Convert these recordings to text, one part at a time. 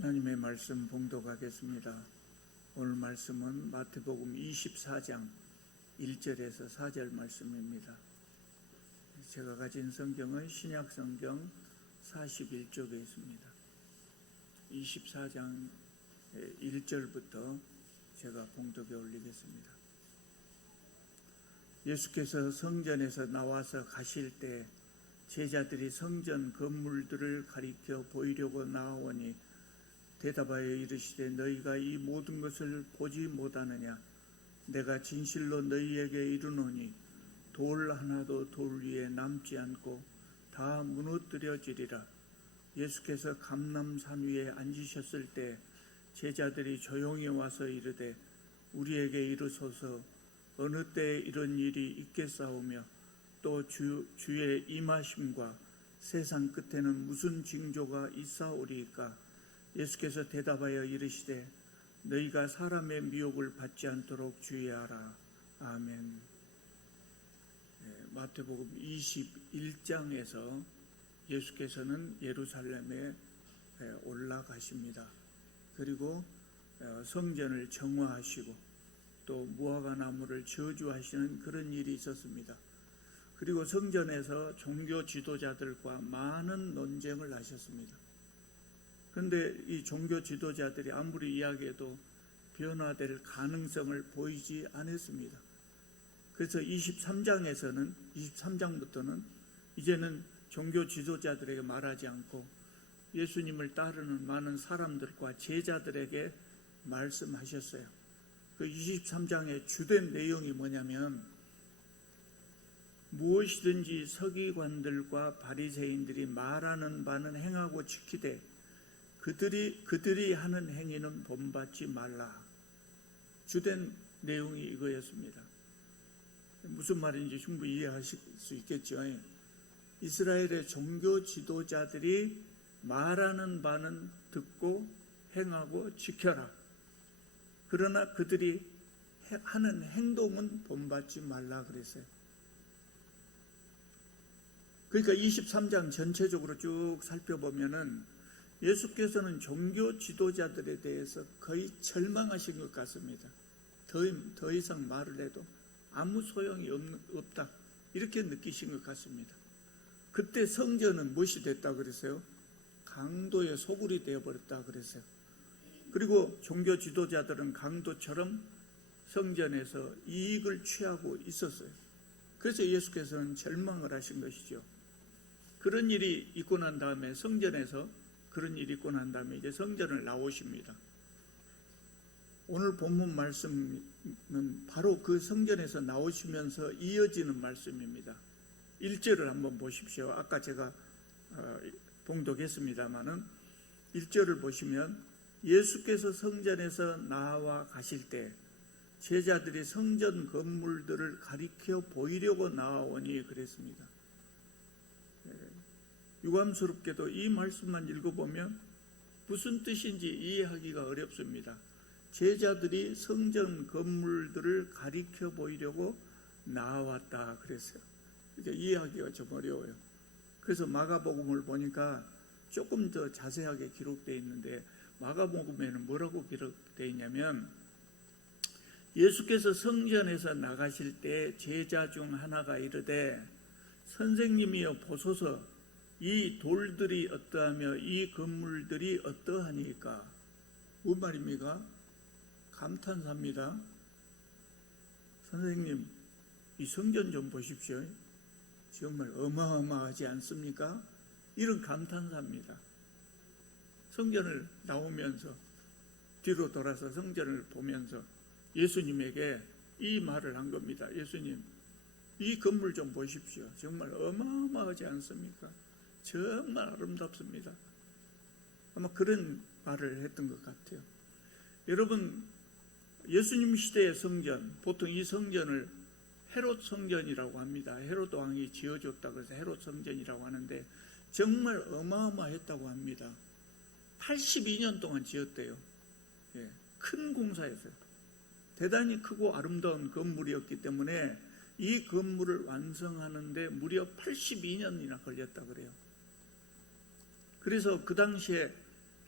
하나님의 말씀 봉독하겠습니다. 오늘 말씀은 마태복음 24장 1절에서 4절 말씀입니다. 제가 가진 성경은 신약성경 41쪽에 있습니다. 24장 1절부터 제가 봉독에 올리겠습니다. 예수께서 성전에서 나와서 가실 때 제자들이 성전 건물들을 가리켜 보이려고 나아오니 대답하여 이르시되 너희가 이 모든 것을 보지 못하느냐? 내가 진실로 너희에게 이르노니 돌 하나도 돌 위에 남지 않고 다 무너뜨려지리라. 예수께서 감람산 위에 앉으셨을 때 제자들이 조용히 와서 이르되 우리에게 이르소서 어느 때에 이런 일이 있겠사오며 또 주의 임하심과 세상 끝에는 무슨 징조가 있사오리이까? 예수께서 대답하여 이르시되 너희가 사람의 미혹을 받지 않도록 주의하라. 아멘. 마태복음 21장에서 예수께서는 예루살렘에 올라가십니다. 그리고 성전을 정화하시고 또 무화과 나무를 저주하시는 그런 일이 있었습니다. 그리고 성전에서 종교 지도자들과 많은 논쟁을 하셨습니다. 그런데 이 종교 지도자들이 아무리 이야기해도 변화될 가능성을 보이지 않았습니다. 그래서 23장부터는 이제는 종교 지도자들에게 말하지 않고 예수님을 따르는 많은 사람들과 제자들에게 말씀하셨어요. 그 23장의 주된 내용이 뭐냐면 무엇이든지 서기관들과 바리새인들이 말하는 바는 행하고 지키되 그들이 하는 행위는 본받지 말라. 주된 내용이 이거였습니다. 무슨 말인지 충분히 이해하실 수 있겠죠. 이스라엘의 종교 지도자들이 말하는 바는 듣고 행하고 지켜라. 그러나 그들이 하는 행동은 본받지 말라 그랬어요. 그러니까 23장 전체적으로 쭉 살펴보면은 예수께서는 종교 지도자들에 대해서 거의 절망하신 것 같습니다. 더 이상 말을 해도 아무 소용이 없다 이렇게 느끼신 것 같습니다. 그때 성전은 무엇이 됐다 그랬어요? 강도의 소굴이 되어버렸다 그랬어요. 그리고 종교 지도자들은 강도처럼 성전에서 이익을 취하고 있었어요. 그래서 예수께서는 절망을 하신 것이죠. 그런 일이 있고 난 다음에 이제 성전을 나오십니다. 오늘 본문 말씀은 바로 그 성전에서 나오시면서 이어지는 말씀입니다. 1절을 한번 보십시오. 아까 제가 봉독했습니다마는 1절을 보시면 예수께서 성전에서 나와 가실 때 제자들이 성전 건물들을 가리켜 보이려고 나아오니 그랬습니다. 유감스럽게도 이 말씀만 읽어보면 무슨 뜻인지 이해하기가 어렵습니다. 제자들이 성전 건물들을 가리켜 보이려고 나왔다 그랬어요. 이해하기가 좀 어려워요. 그래서 마가복음을 보니까 조금 더 자세하게 기록되어 있는데 마가복음에는 뭐라고 기록되어 있냐면 예수께서 성전에서 나가실 때 제자 중 하나가 이르되 선생님이여 보소서 이 돌들이 어떠하며 이 건물들이 어떠하니까? 무슨 말입니까? 감탄사입니다. 선생님, 이 성전 좀 보십시오. 정말 어마어마하지 않습니까? 이런 감탄사입니다. 성전을 나오면서 뒤로 돌아서 성전을 보면서 예수님에게 이 말을 한 겁니다. 예수님, 이 건물 좀 보십시오. 정말 어마어마하지 않습니까? 정말 아름답습니다. 아마 그런 말을 했던 것 같아요. 여러분, 예수님 시대의 성전, 보통 이 성전을 헤롯 성전이라고 합니다. 헤롯 왕이 지어줬다고 해서 헤롯 성전이라고 하는데 정말 어마어마했다고 합니다. 82년 동안 지었대요. 큰 공사였어요. 대단히 크고 아름다운 건물이었기 때문에 이 건물을 완성하는데 무려 82년이나 걸렸다 그래요. 그래서 그 당시에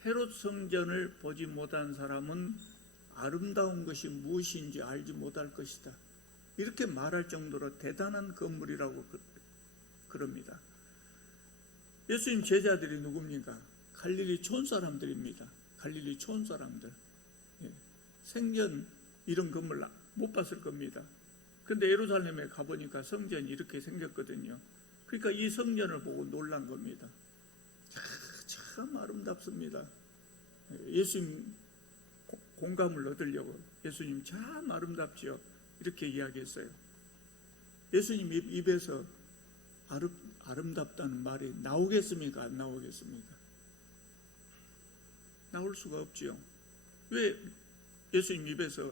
헤롯 성전을 보지 못한 사람은 아름다운 것이 무엇인지 알지 못할 것이다. 이렇게 말할 정도로 대단한 건물이라고 그럽니다. 예수님 제자들이 누굽니까? 갈릴리 촌 사람들입니다. 갈릴리 촌 사람들. 생전 이런 건물 못 봤을 겁니다. 근데 예루살렘에 가보니까 성전이 이렇게 생겼거든요. 그러니까 이 성전을 보고 놀란 겁니다. 참 아름답습니다. 예수님 공감을 얻으려고 예수님 참 아름답지요. 이렇게 이야기했어요. 예수님 입에서 아름답다는 말이 나오겠습니까? 안 나오겠습니까? 나올 수가 없지요. 왜 예수님 입에서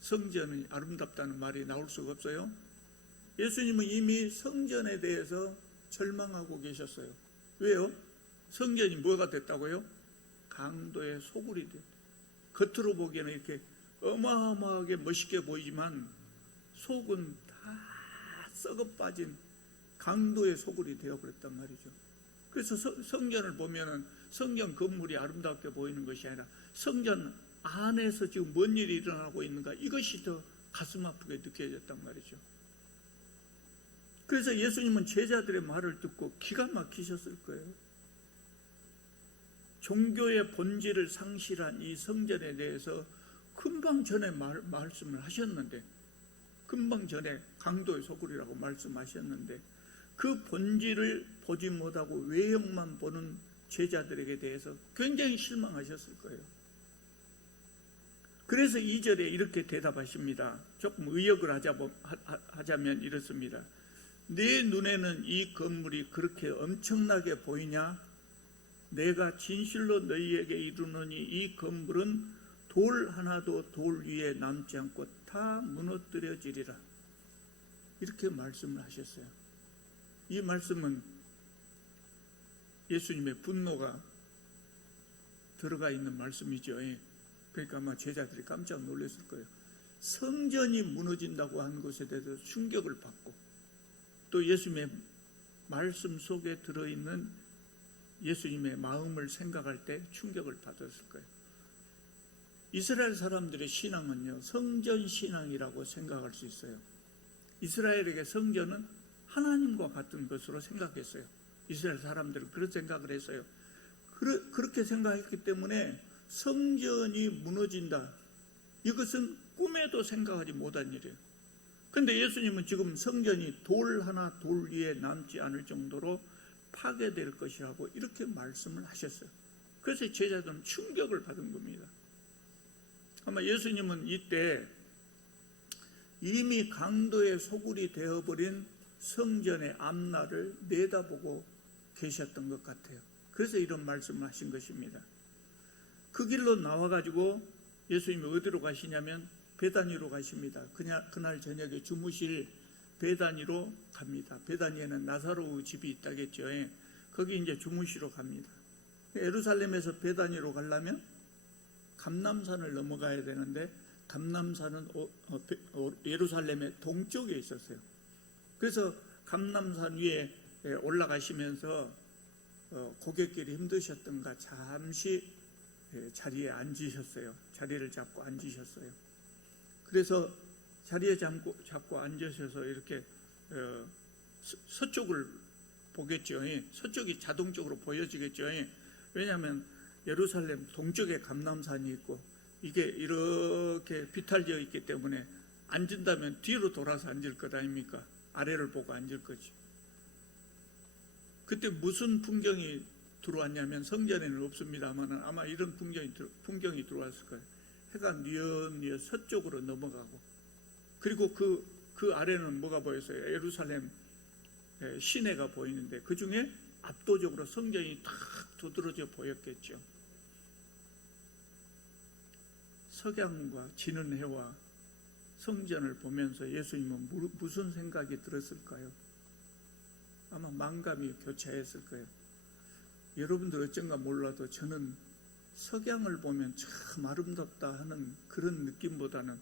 성전이 아름답다는 말이 나올 수가 없어요? 예수님은 이미 성전에 대해서 절망하고 계셨어요. 왜요? 성전이 뭐가 됐다고요? 강도의 소굴이 됐다. 겉으로 보기에는 이렇게 어마어마하게 멋있게 보이지만 속은 다 썩어 빠진 강도의 소굴이 되어버렸단 말이죠. 그래서 성전을 보면은 성전 건물이 아름답게 보이는 것이 아니라 성전 안에서 지금 뭔 일이 일어나고 있는가, 이것이 더 가슴 아프게 느껴졌단 말이죠. 그래서 예수님은 제자들의 말을 듣고 기가 막히셨을 거예요. 종교의 본질을 상실한 이 성전에 대해서 금방 전에 말씀을 하셨는데, 금방 전에 강도의 소굴이라고 말씀하셨는데, 그 본질을 보지 못하고 외형만 보는 제자들에게 대해서 굉장히 실망하셨을 거예요. 그래서 2절에 이렇게 대답하십니다. 조금 의역을 하자면 이렇습니다. 네 눈에는 이 건물이 그렇게 엄청나게 보이냐? 내가 진실로 너희에게 이르노니 이 건물은 돌 하나도 돌 위에 남지 않고 다 무너뜨려지리라. 이렇게 말씀을 하셨어요. 이 말씀은 예수님의 분노가 들어가 있는 말씀이죠. 그러니까 아마 제자들이 깜짝 놀랐을 거예요. 성전이 무너진다고 한 것에 대해서 충격을 받고, 또 예수님의 말씀 속에 들어있는 예수님의 마음을 생각할 때 충격을 받았을 거예요. 이스라엘 사람들의 신앙은요, 성전 신앙이라고 생각할 수 있어요. 이스라엘에게 성전은 하나님과 같은 것으로 생각했어요. 이스라엘 사람들은 그런 생각을 했어요. 그렇게 생각했기 때문에 성전이 무너진다, 이것은 꿈에도 생각하지 못한 일이에요. 그런데 예수님은 지금 성전이 돌 하나 돌 위에 남지 않을 정도로 파괴될 것이라고 이렇게 말씀을 하셨어요. 그래서 제자들은 충격을 받은 겁니다. 아마 예수님은 이때 이미 강도의 소굴이 되어버린 성전의 앞날을 내다보고 계셨던 것 같아요. 그래서 이런 말씀을 하신 것입니다. 그 길로 나와가지고 예수님이 어디로 가시냐면 베다니로 가십니다. 그날 저녁에 주무실 베다니로 갑니다. 베다니에는 나사로의 집이 있다겠죠. 거기 이제 주무시러 갑니다. 예루살렘에서 베다니로 가려면 감람산을 넘어가야 되는데, 감람산은 예루살렘의 동쪽에 있었어요. 그래서 감람산 위에 올라가시면서 고갯길이 힘드셨던가 잠시 자리에 앉으셨어요. 자리를 잡고 앉으셨어요. 그래서 자리에 잡고 앉으셔서 이렇게 서쪽을 보겠죠. 서쪽이 자동적으로 보여지겠죠. 왜냐하면 예루살렘 동쪽에 감람산이 있고 이게 이렇게 비탈되어 있기 때문에 앉은다면 뒤로 돌아서 앉을 것 아닙니까? 아래를 보고 앉을 거지. 그때 무슨 풍경이 들어왔냐면, 성전에는 없습니다만 아마 이런 풍경이 들어왔을 거예요. 해가 뉘엿뉘엿 서쪽으로 넘어가고, 그리고 그 아래는 뭐가 보였어요? 예루살렘 시내가 보이는데 그 중에 압도적으로 성전이 탁 두드러져 보였겠죠. 석양과 지는 해와 성전을 보면서 예수님은 무슨 생각이 들었을까요? 아마 만감이 교차했을 거예요. 여러분들 어쩐가 몰라도 저는 석양을 보면 참 아름답다 하는 그런 느낌보다는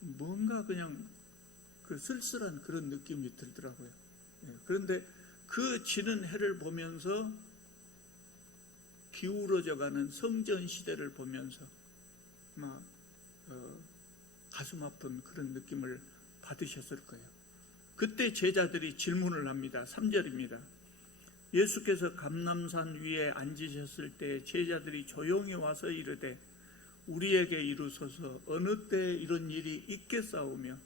뭔가 그냥 그 쓸쓸한 그런 느낌이 들더라고요. 그런데 그 지는 해를 보면서 기울어져가는 성전 시대를 보면서 막 가슴 아픈 그런 느낌을 받으셨을 거예요. 그때 제자들이 질문을 합니다. 3절입니다. 예수께서 감람산 위에 앉으셨을 때 제자들이 조용히 와서 이르되 우리에게 이루소서 어느 때 이런 일이 있겠사오며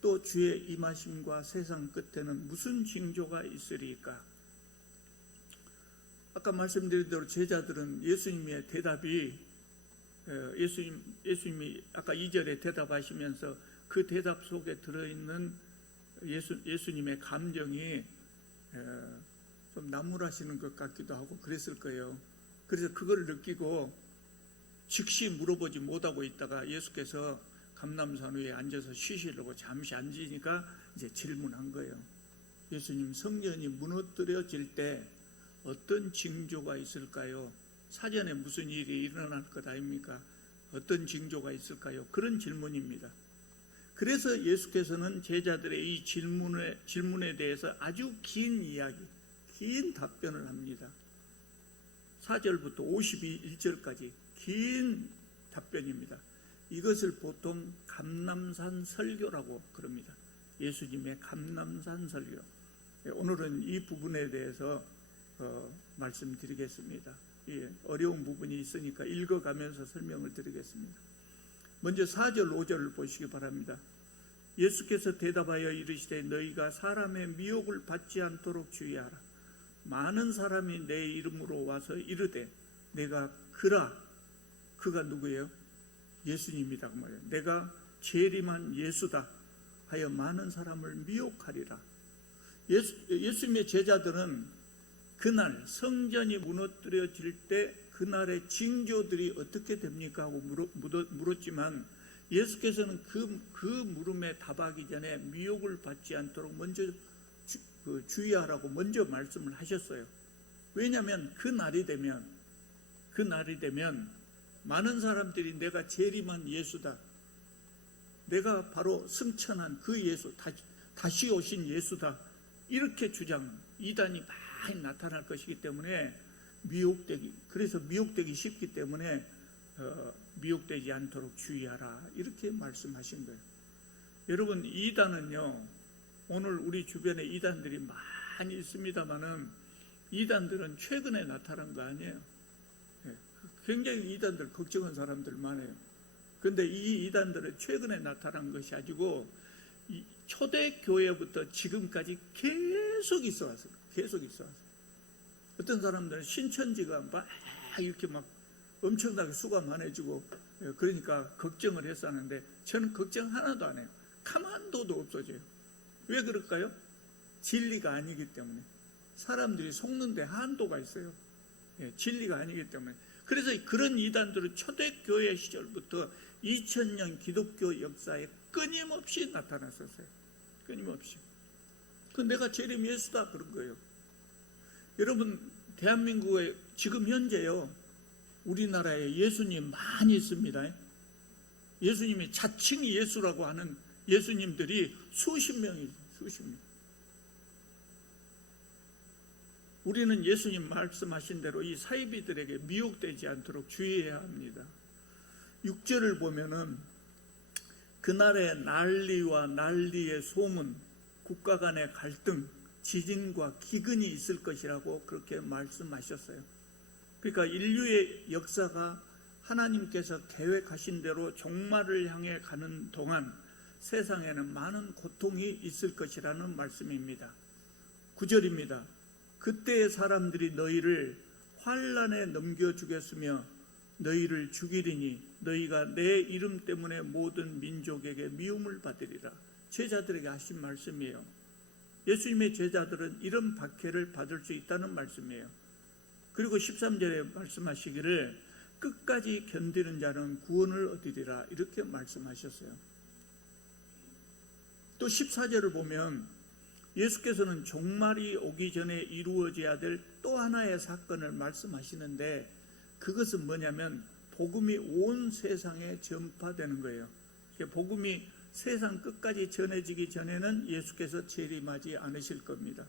또 주의 임하심과 세상 끝에는 무슨 징조가 있으리까? 아까 말씀드린 대로 제자들은 예수님의 대답이 예수님이 아까 2절에 대답하시면서 그 대답 속에 들어있는 예수님의 감정이 좀 나무라시는 것 같기도 하고 그랬을 거예요. 그래서 그걸 느끼고 즉시 물어보지 못하고 있다가 예수께서 감람산 위에 앉아서 쉬시려고 잠시 앉으니까 이제 질문한 거예요. 예수님, 성전이 무너뜨려질 때 어떤 징조가 있을까요? 사전에 무슨 일이 일어날 것 아닙니까? 어떤 징조가 있을까요? 그런 질문입니다. 그래서 예수께서는 제자들의 이 질문에 대해서 아주 긴 이야기, 긴 답변을 합니다. 4절부터 51절까지 긴 답변입니다. 이것을 보통 감람산 설교라고 그럽니다. 예수님의 감람산 설교. 오늘은 이 부분에 대해서 말씀드리겠습니다. 어려운 부분이 있으니까 읽어가면서 설명을 드리겠습니다. 먼저 4절 5절을 보시기 바랍니다. 예수께서 대답하여 이르시되 너희가 사람의 미혹을 받지 않도록 주의하라. 많은 사람이 내 이름으로 와서 이르되 내가 그라. 그가 누구예요? 예수님이다 그 말이에요. 내가 재림한 예수다 하여 많은 사람을 미혹하리라. 예수님의 제자들은 그날 성전이 무너뜨려질 때 그날의 징조들이 어떻게 됩니까? 하고 물었지만 예수께서는 그 물음에 답하기 전에 미혹을 받지 않도록 먼저 주의하라고 먼저 말씀을 하셨어요. 왜냐하면 그 날이 되면 많은 사람들이 내가 재림한 예수다, 내가 바로 승천한 그 예수, 다시 오신 예수다, 이렇게 이단이 많이 나타날 것이기 때문에 그래서 미혹되기 쉽기 때문에 미혹되지 않도록 주의하라, 이렇게 말씀하신 거예요. 여러분, 이단은요, 오늘 우리 주변에 이단들이 많이 있습니다만은 이단들은 최근에 나타난 거 아니에요. 굉장히 이단들 걱정한 사람들 많아요. 그런데 이 이단들은 최근에 나타난 것이 아니고 초대교회부터 지금까지 계속 있어 왔어요. 어떤 사람들은 신천지가 막 이렇게 막 엄청나게 수가 많아지고 그러니까 걱정을 했었는데 저는 걱정 하나도 안 해요. 가만둬도 없어져요. 왜 그럴까요? 진리가 아니기 때문에. 사람들이 속는데 한도가 있어요. 진리가 아니기 때문에. 그래서 그런 이단들은 초대교회 시절부터 2000년 기독교 역사에 끊임없이 나타났었어요. 끊임없이. 내가 재림 예수다 그런 거예요. 여러분, 대한민국에 지금 현재요, 우리나라에 예수님 많이 있습니다. 예수님이 자칭 예수라고 하는 예수님들이 수십 명이죠. 수십 명. 우리는 예수님 말씀하신 대로 이 사이비들에게 미혹되지 않도록 주의해야 합니다. 6절을 보면은 그날의 난리와 난리의 소문, 국가 간의 갈등, 지진과 기근이 있을 것이라고 그렇게 말씀하셨어요. 그러니까 인류의 역사가 하나님께서 계획하신 대로 종말을 향해 가는 동안 세상에는 많은 고통이 있을 것이라는 말씀입니다. 9절입니다. 그때의 사람들이 너희를 환난에 넘겨주겠으며 너희를 죽이리니 너희가 내 이름 때문에 모든 민족에게 미움을 받으리라. 제자들에게 하신 말씀이에요. 예수님의 제자들은 이런 박해를 받을 수 있다는 말씀이에요. 그리고 13절에 말씀하시기를 끝까지 견디는 자는 구원을 얻으리라, 이렇게 말씀하셨어요. 또 14절을 보면 예수께서는 종말이 오기 전에 이루어져야 될 또 하나의 사건을 말씀하시는데 그것은 뭐냐면 복음이 온 세상에 전파되는 거예요. 복음이 세상 끝까지 전해지기 전에는 예수께서 재림하지 않으실 겁니다.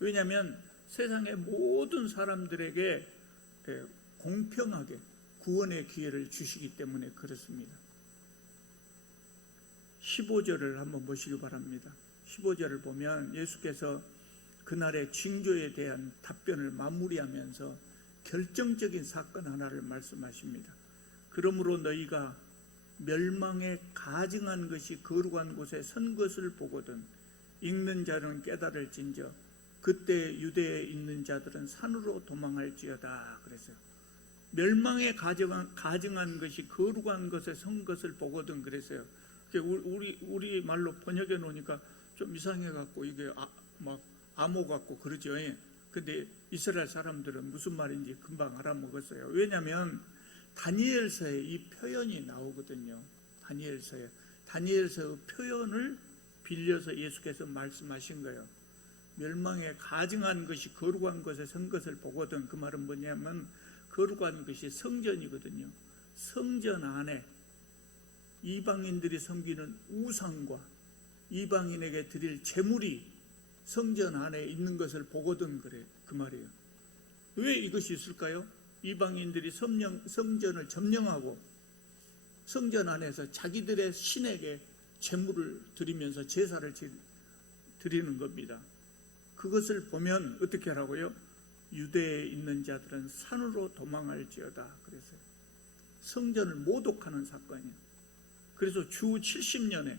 왜냐하면 세상의 모든 사람들에게 공평하게 구원의 기회를 주시기 때문에 그렇습니다. 15절을 한번 보시기 바랍니다. 15절을 보면 예수께서 그날의 징조에 대한 답변을 마무리하면서 결정적인 사건 하나를 말씀하십니다. 그러므로 너희가 멸망에 가증한 것이 거룩한 곳에 선 것을 보거든 읽는 자는 깨달을진저 그때 유대에 있는 자들은 산으로 도망할지어다. 그랬어요. 멸망에 가증한 것이 거룩한 것에 선 것을 보거든 그랬어요. 우리 말로 번역해 놓으니까 좀 이상해 갖고 이게 막 암호 같고 그러죠. 근데 이스라엘 사람들은 무슨 말인지 금방 알아먹었어요. 왜냐하면 다니엘서에 이 표현이 나오거든요. 다니엘서 표현을 빌려서 예수께서 말씀하신 거예요. 멸망에 가증한 것이 거룩한 것에 선 것을 보거든. 그 말은 뭐냐면 거룩한 것이 성전이거든요. 성전 안에 이방인들이 섬기는 우상과 이방인에게 드릴 제물이 성전 안에 있는 것을 보거든 그래. 그 말이에요. 왜 이것이 있을까요? 이방인들이 성전을 점령하고 성전 안에서 자기들의 신에게 제물을 드리면서 제사를 드리는 겁니다. 그것을 보면 어떻게 하라고요? 유대에 있는 자들은 산으로 도망할지어다. 그래서요. 성전을 모독하는 사건이에요. 그래서 주 70년에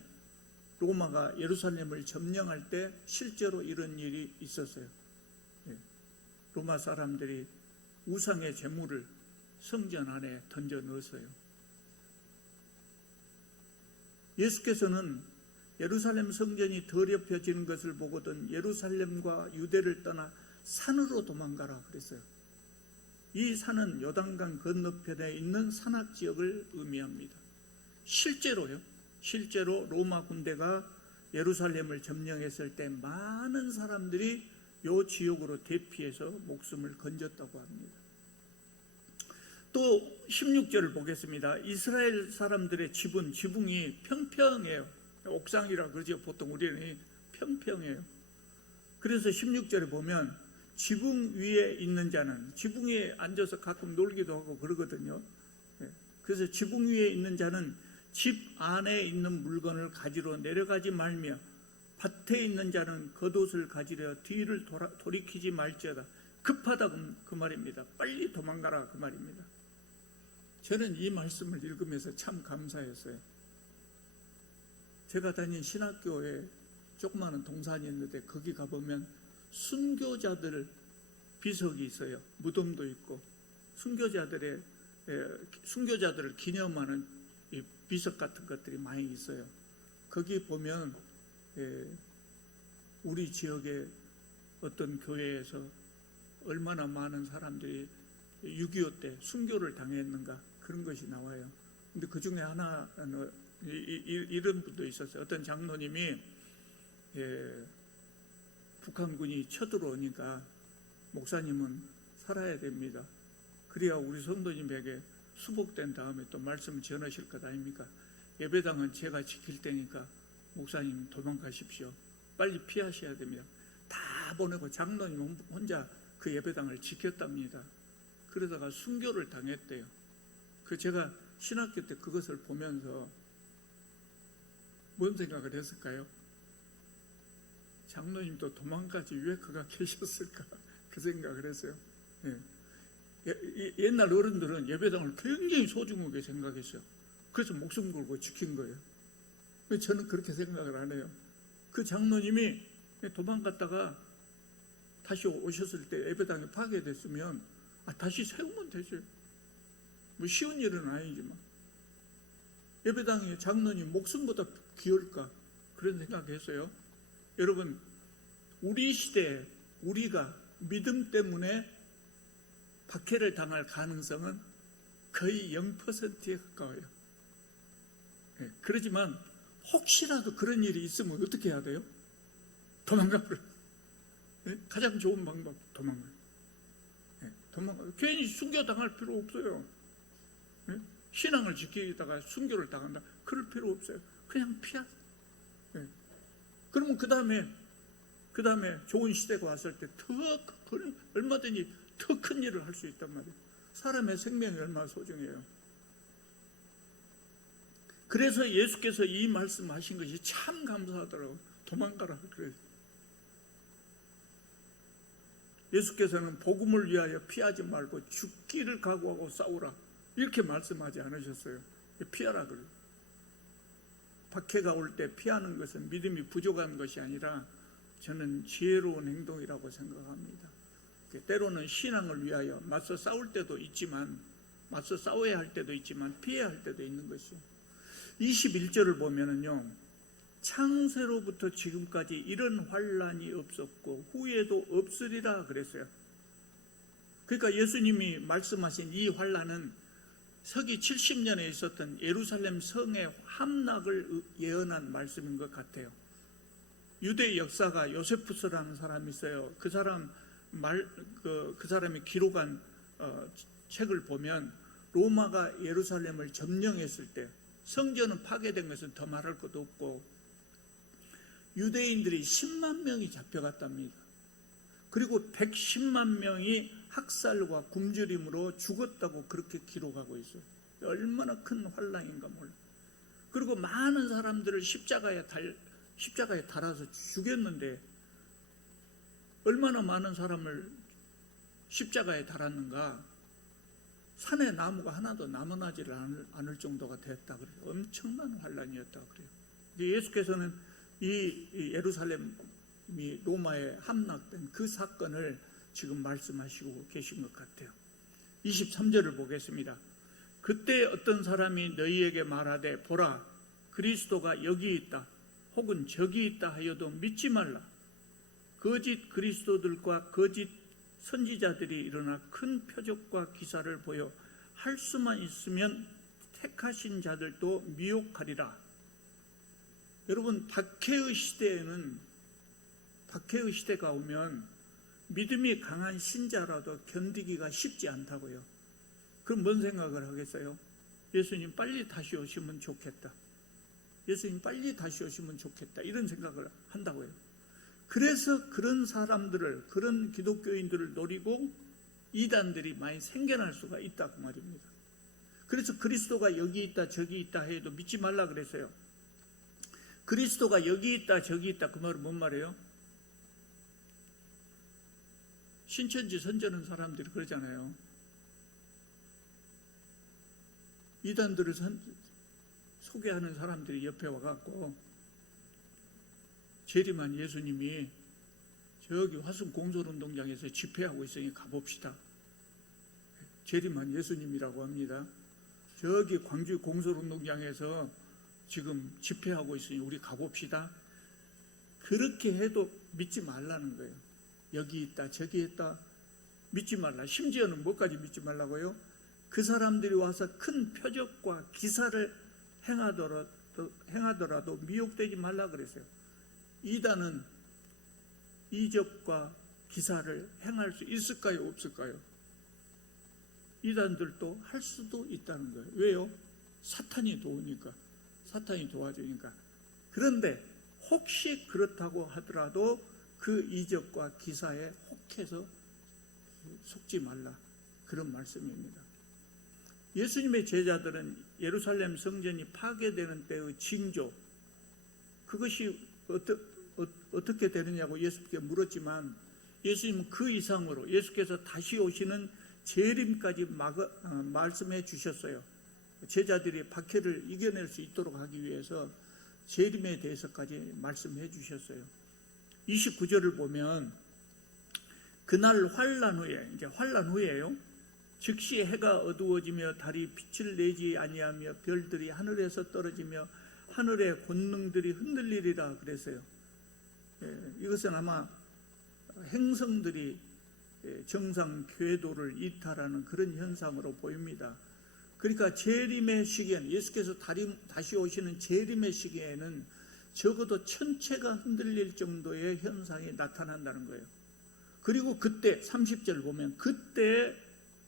로마가 예루살렘을 점령할 때 실제로 이런 일이 있었어요. 로마 사람들이 우상의 제물을 성전 안에 던져 넣었어요. 예수께서는 예루살렘 성전이 더럽혀지는 것을 보거든 예루살렘과 유대를 떠나 산으로 도망가라 그랬어요. 이 산은 요단강 건너편에 있는 산악지역을 의미합니다. 실제로 로마 군대가 예루살렘을 점령했을 때 많은 사람들이 이 지역으로 대피해서 목숨을 건졌다고 합니다. 또 16절을 보겠습니다. 이스라엘 사람들의 지붕이 평평해요. 옥상이라 그러죠. 보통 우리는 평평해요. 그래서 16절에 보면 지붕 위에 있는 자는, 지붕에 앉아서 가끔 놀기도 하고 그러거든요. 그래서 지붕 위에 있는 자는 집 안에 있는 물건을 가지러 내려가지 말며 밭에 있는 자는 겉옷을 가지려 뒤를 돌이키지 말지어다. 급하다 그 말입니다. 빨리 도망가라 그 말입니다. 저는 이 말씀을 읽으면서 참 감사했어요. 제가 다닌 신학교에 조그마한 동산이 있는데 거기 가보면 순교자들 비석이 있어요. 무덤도 있고 순교자들을 기념하는 이 비석 같은 것들이 많이 있어요. 거기 보면 우리 지역의 어떤 교회에서 얼마나 많은 사람들이 6.25 때 순교를 당했는가 그런 것이 나와요. 근데 그 중에 하나는 이런 분도 있었어요. 어떤 장로님이 북한군이 쳐들어오니까 목사님은 살아야 됩니다. 그래야 우리 성도님에게 수복된 다음에 또 말씀을 전하실 것 아닙니까? 예배당은 제가 지킬 테니까 목사님 도망가십시오. 빨리 피하셔야 됩니다. 다 보내고 장로님 혼자 그 예배당을 지켰답니다. 그러다가 순교를 당했대요. 제가 신학교 때 그것을 보면서 뭔 생각을 했을까요? 장로님도 도망가지 왜 그가 계셨을까? 그 생각을 했어요. 옛날 어른들은 예배당을 굉장히 소중하게 생각했어요. 그래서 목숨 걸고 지킨 거예요. 저는 그렇게 생각을 안 해요. 그 장로님이 도망갔다가 다시 오셨을 때 예배당이 파괴됐으면 다시 세우면 되죠. 뭐 쉬운 일은 아니지만 예배당이 장로님 목숨보다 귀할까 그런 생각했어요. 여러분, 우리 시대에 우리가 믿음 때문에 박해를 당할 가능성은 거의 0%에 가까워요. 그렇지만 혹시라도 그런 일이 있으면 어떻게 해야 돼요? 도망가버려요. 가장 좋은 방법, 도망가요. 괜히 순교당할 필요 없어요. 신앙을 지키다가 순교를 당한다, 그럴 필요 없어요. 그냥 피하세요. 그러면 그 다음에 좋은 시대가 왔을 때 얼마든지 더 큰 일을 할 수 있단 말이에요. 사람의 생명이 얼마나 소중해요. 그래서 예수께서 이 말씀하신 것이 참 감사하더라고요. 도망가라 그래요. 예수께서는 복음을 위하여 피하지 말고 죽기를 각오하고 싸우라 이렇게 말씀하지 않으셨어요. 피하라 그래요. 박해가 올 때 피하는 것은 믿음이 부족한 것이 아니라 저는 지혜로운 행동이라고 생각합니다. 때로는 신앙을 위하여 맞서 싸울 때도 있지만, 맞서 싸워야 할 때도 있지만 피해야 할 때도 있는 것이요. 21절을 보면은요, 창세로부터 지금까지 이런 환란이 없었고 후에도 없으리라 그랬어요. 그러니까 예수님이 말씀하신 이 환란은 서기 70년에 있었던 예루살렘 성의 함락을 예언한 말씀인 것 같아요. 유대 역사가 요세푸스라는 사람이 있어요. 그 사람이 기록한 책을 보면 로마가 예루살렘을 점령했을 때 성전은 파괴된 것은 더 말할 것도 없고 유대인들이 10만 명이 잡혀갔답니다. 그리고 110만 명이 학살과 굶주림으로 죽었다고 그렇게 기록하고 있어요. 얼마나 큰 환란인가 몰라. 그리고 많은 사람들을 십자가에 달아서 죽였는데 얼마나 많은 사람을 십자가에 달았는가. 산에 나무가 하나도 남아나지를 않을 정도가 됐다 그래요. 엄청난 환란이었다 그래요. 예수께서는 이 예루살렘이 로마에 함락된 그 사건을 지금 말씀하시고 계신 것 같아요. 23절을 보겠습니다. 그때 어떤 사람이 너희에게 말하되 보라 그리스도가 여기 있다 혹은 저기 있다 하여도 믿지 말라. 거짓 그리스도들과 거짓 선지자들이 일어나 큰 표적과 기사를 보여 할 수만 있으면 택하신 자들도 미혹하리라. 여러분, 박해의 시대가 오면 믿음이 강한 신자라도 견디기가 쉽지 않다고요. 그럼 뭔 생각을 하겠어요? 예수님 빨리 다시 오시면 좋겠다. 예수님 빨리 다시 오시면 좋겠다. 이런 생각을 한다고요. 그래서 그런 사람들을, 그런 기독교인들을 노리고 이단들이 많이 생겨날 수가 있다 그 말입니다. 그래서 그리스도가 여기 있다 저기 있다 해도 믿지 말라 그랬어요. 그리스도가 여기 있다 저기 있다 그 말은 뭔 말이에요? 신천지 선전하는 사람들이 그러잖아요. 이단들을 소개하는 사람들이 옆에 와갖고 재림한 예수님이 저기 화순 공설운동장에서 집회하고 있으니 가봅시다. 재림한 예수님이라고 합니다. 저기 광주 공설운동장에서 지금 집회하고 있으니 우리 가봅시다. 그렇게 해도 믿지 말라는 거예요. 여기 있다 저기 있다 믿지 말라. 심지어는 뭐까지 믿지 말라고요? 그 사람들이 와서 큰 표적과 기사를 행하더라도 미혹되지 말라 그랬어요. 이단은 이적과 기사를 행할 수 있을까요 없을까요? 이단들도 할 수도 있다는 거예요. 왜요? 사탄이 도우니까, 사탄이 도와주니까. 그런데 혹시 그렇다고 하더라도 그 이적과 기사에 혹해서 속지 말라, 그런 말씀입니다. 예수님의 제자들은 예루살렘 성전이 파괴되는 때의 징조, 그것이 어떻게 되느냐고 예수께 물었지만 예수님은 그 이상으로 예수께서 다시 오시는 재림까지 말씀해 주셨어요. 제자들이 박해를 이겨낼 수 있도록 하기 위해서 재림에 대해서까지 말씀해 주셨어요. 29절을 보면 그날 환란 후에, 이제 환란 후에요, 즉시 해가 어두워지며 달이 빛을 내지 아니하며 별들이 하늘에서 떨어지며 하늘의 권능들이 흔들리리라 그랬어요. 이것은 아마 행성들이 정상 궤도를 이탈하는 그런 현상으로 보입니다. 그러니까 재림의 시기에는, 예수께서 다시 오시는 재림의 시기에는 적어도 천체가 흔들릴 정도의 현상이 나타난다는 거예요. 그리고 그때 30절 보면 그때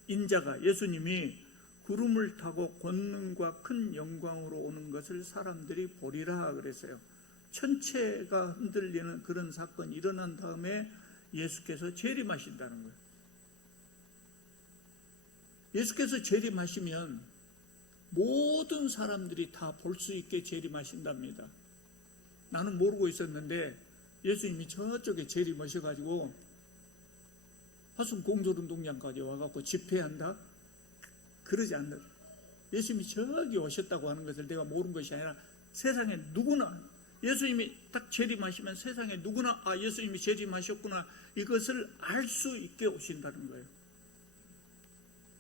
인자가, 예수님이 구름을 타고 권능과 큰 영광으로 오는 것을 사람들이 보리라 그랬어요. 천체가 흔들리는 그런 사건이 일어난 다음에 예수께서 재림하신다는 거예요. 예수께서 재림하시면 모든 사람들이 다 볼 수 있게 재림하신답니다. 나는 모르고 있었는데 예수님이 저쪽에 재림하셔가지고 화순 공설운동장까지 와갖고 집회한다? 그러지 않는다. 예수님이 저기 오셨다고 하는 것을 내가 모르는 것이 아니라 세상에 누구나 예수님이 딱 재림하시면 세상에 누구나 예수님이 재림하셨구나 이것을 알 수 있게 오신다는 거예요.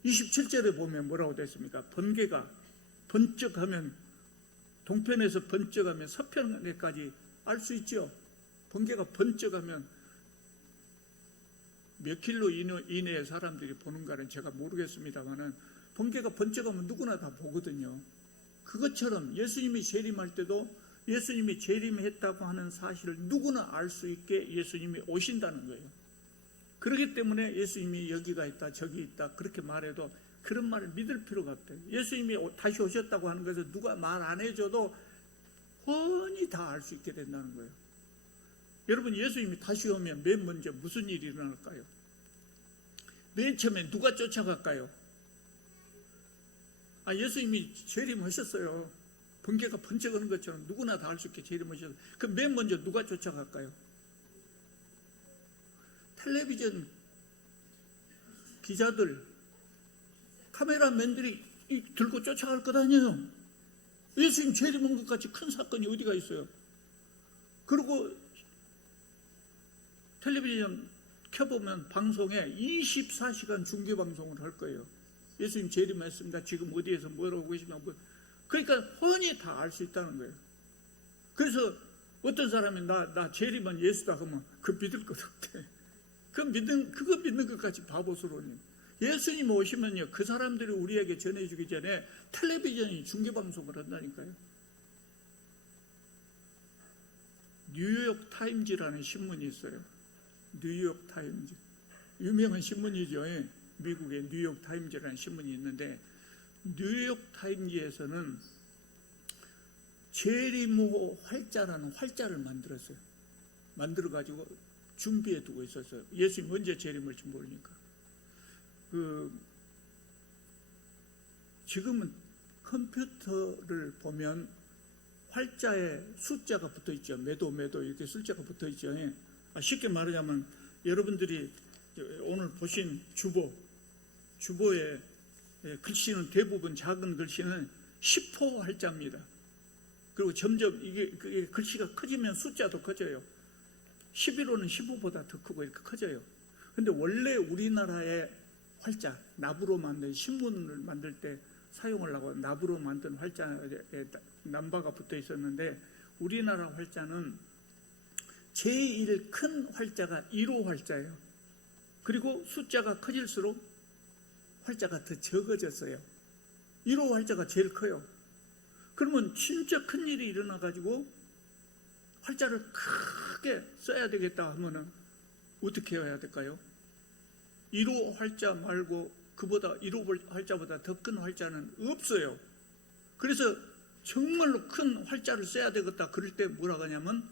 27절에 보면 뭐라고 됐습니까? 번개가 번쩍하면 동편에서 번쩍하면 서편에까지 알 수 있죠. 번개가 번쩍하면 몇 킬로 이내에 사람들이 보는가는 제가 모르겠습니다만은 번개가 번쩍하면 누구나 다 보거든요. 그것처럼 예수님이 재림할 때도 예수님이 재림했다고 하는 사실을 누구나 알 수 있게 예수님이 오신다는 거예요. 그렇기 때문에 예수님이 여기가 있다 저기 있다 그렇게 말해도 그런 말을 믿을 필요가 없대요. 예수님이 다시 오셨다고 하는 것을 누가 말 안 해줘도 훤히 다 알 수 있게 된다는 거예요. 여러분, 예수님이 다시 오면 맨 먼저 무슨 일이 일어날까요? 맨 처음에 누가 쫓아갈까요? 예수님이 재림하셨어요. 번개가 번쩍하는 것처럼 누구나 다 알 수 있게 재림하셨어요. 그럼 맨 먼저 누가 쫓아갈까요? 텔레비전 기자들, 카메라맨들이 들고 쫓아갈 것 아니에요. 예수님 재림한 것 같이 큰 사건이 어디가 있어요. 그리고 텔레비전 켜보면 방송에 24시간 중계방송을 할 거예요. 예수님 재림했습니다. 지금 어디에서 뭐라고 계시나. 그러니까 훤히 다 알 수 있다는 거예요. 그래서 어떤 사람이 나 재림은 예수다 그러면 그 믿을 것 없대. 그거 믿는 것까지 바보스러우니. 예수님 오시면요, 그 사람들이 우리에게 전해주기 전에 텔레비전이 중계방송을 한다니까요. 뉴욕 타임즈라는 신문이 있어요. 뉴욕 타임즈. 유명한 신문이죠. 미국의 뉴욕 타임즈라는 신문이 있는데, 뉴욕 타임즈에서는 재림호 활자라는 활자를 만들었어요. 만들어가지고 준비해 두고 있었어요. 예수님 언제 재림할지 모르니까. 지금은 컴퓨터를 보면 활자에 숫자가 붙어 있죠. 매도 이렇게 숫자가 붙어 있죠. 쉽게 말하자면 여러분들이 오늘 보신 주보에 글씨는 대부분 작은 글씨는 10호 활자입니다. 그리고 점점 이게 글씨가 커지면 숫자도 커져요. 11호는 15보다 더 크고 이렇게 커져요. 근데 원래 우리나라의 활자, 납으로 만든 신문을 만들 때 사용하려고 납으로 만든 활자에 남바가 붙어 있었는데, 우리나라 활자는 제일 큰 활자가 1호 활자예요. 그리고 숫자가 커질수록 활자가 더 적어졌어요. 1호 활자가 제일 커요. 그러면 진짜 큰 일이 일어나가지고 활자를 크게 써야 되겠다 하면은 어떻게 해야 될까요? 1호 활자 말고 그보다 1호 활자보다 더 큰 활자는 없어요. 그래서 정말로 큰 활자를 써야 되겠다 그럴 때 뭘 하냐면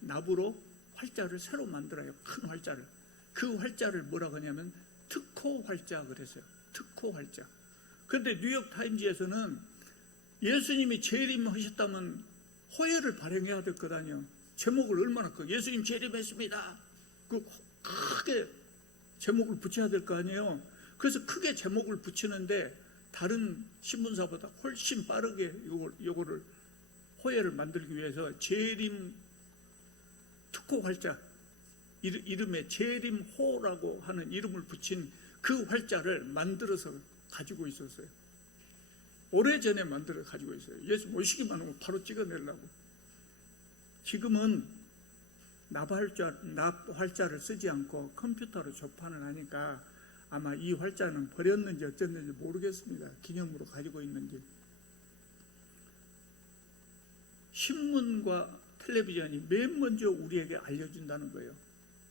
납으로 활자를 새로 만들어요. 큰 활자를. 그 활자를 뭐라고 하냐면 특호 활자 그랬어요. 특호 활자. 그런데 뉴욕 타임즈에서는 예수님이 재림하셨다면 호해를 발행해야 될 것 아니에요. 제목을 얼마나 예수님 재림했습니다. 크게 제목을 붙여야 될 거 아니에요. 그래서 크게 제목을 붙이는데 다른 신문사보다 훨씬 빠르게 요거를 호해를 만들기 위해서 재림 특호 활자, 이름에 재림호라고 하는 이름을 붙인 그 활자를 만들어서 가지고 있었어요. 오래전에 만들어 가지고 있어요. 예수 모시기만 하면 바로 찍어내려고. 지금은 납활자를 쓰지 않고 컴퓨터로 접판을 하니까 아마 이 활자는 버렸는지 어쨌는지 모르겠습니다. 기념으로 가지고 있는지. 신문과 텔레비전이 맨 먼저 우리에게 알려준다는 거예요.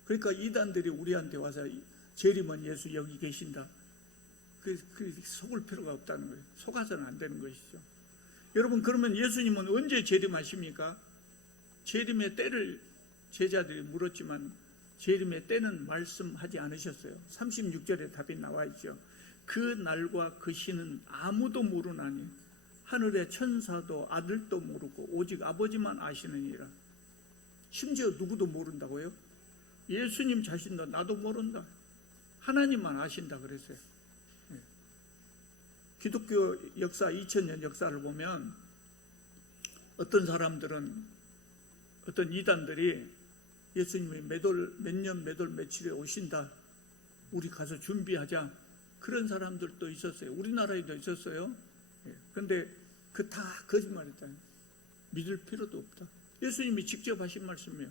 그러니까 이단들이 우리한테 와서 재림은 예수 여기 계신다. 속을 필요가 없다는 거예요. 속아서는 안 되는 것이죠. 여러분, 그러면 예수님은 언제 재림하십니까? 재림의 때를 제자들이 물었지만 재림의 때는 말씀하지 않으셨어요. 36절에 답이 나와 있죠. 그 날과 그 시는 아무도 모르나니 하늘의 천사도 아들도 모르고 오직 아버지만 아시느니라. 심지어 누구도 모른다고요? 예수님 자신도 나도 모른다. 하나님만 아신다 그랬어요. 기독교 역사 2000년 역사를 보면 어떤 사람들은, 어떤 이단들이 예수님이 몇 년 몇 월 며칠에 오신다, 우리 가서 준비하자, 그런 사람들도 있었어요. 우리나라에도 있었어요. 그런데 그 다 거짓말이다. 믿을 필요도 없다. 예수님이 직접 하신 말씀이에요.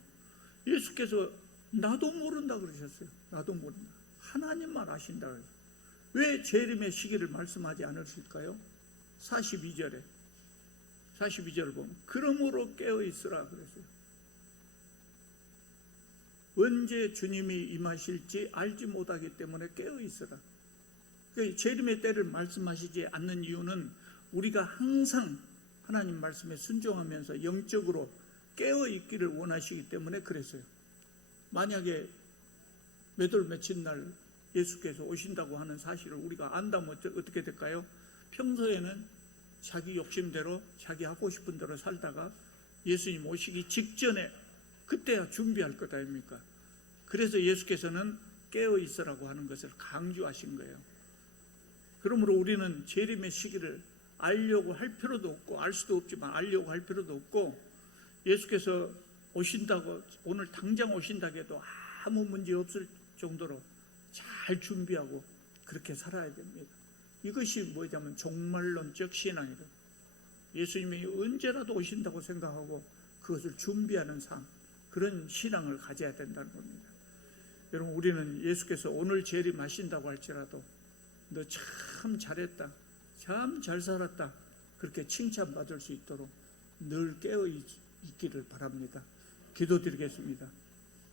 예수께서 나도 모른다 그러셨어요. 나도 모른다. 하나님만 아신다 그러셨어요. 왜 재림의 시기를 말씀하지 않으실까요? 42절을 보면 그러므로 깨어있으라 그랬어요. 언제 주님이 임하실지 알지 못하기 때문에 깨어있으라. 재림의 때를 말씀하시지 않는 이유는 우리가 항상 하나님 말씀에 순종하면서 영적으로 깨어있기를 원하시기 때문에 그랬어요. 만약에 몇 월 며칠 날 예수께서 오신다고 하는 사실을 우리가 안다면 어떻게 될까요? 평소에는 자기 욕심대로 자기 하고 싶은 대로 살다가 예수님 오시기 직전에 그때야 준비할 것 아닙니까? 그래서 예수께서는 깨어있으라고 하는 것을 강조하신 거예요. 그러므로 우리는 재림의 시기를 알려고 할 필요도 없고, 알 수도 없지만 알려고 할 필요도 없고, 예수께서 오신다고, 오늘 당장 오신다고 해도 아무 문제 없을 정도로 잘 준비하고 그렇게 살아야 됩니다. 이것이 뭐냐면 종말론적 신앙이다. 예수님이 언제라도 오신다고 생각하고 그것을 준비하는 삶, 그런 신앙을 가져야 된다는 겁니다. 여러분, 우리는 예수께서 오늘 재림하신다고 할지라도 너 참 잘했다, 참 잘 살았다, 그렇게 칭찬받을 수 있도록 늘 깨어 있기를 바랍니다. 기도드리겠습니다.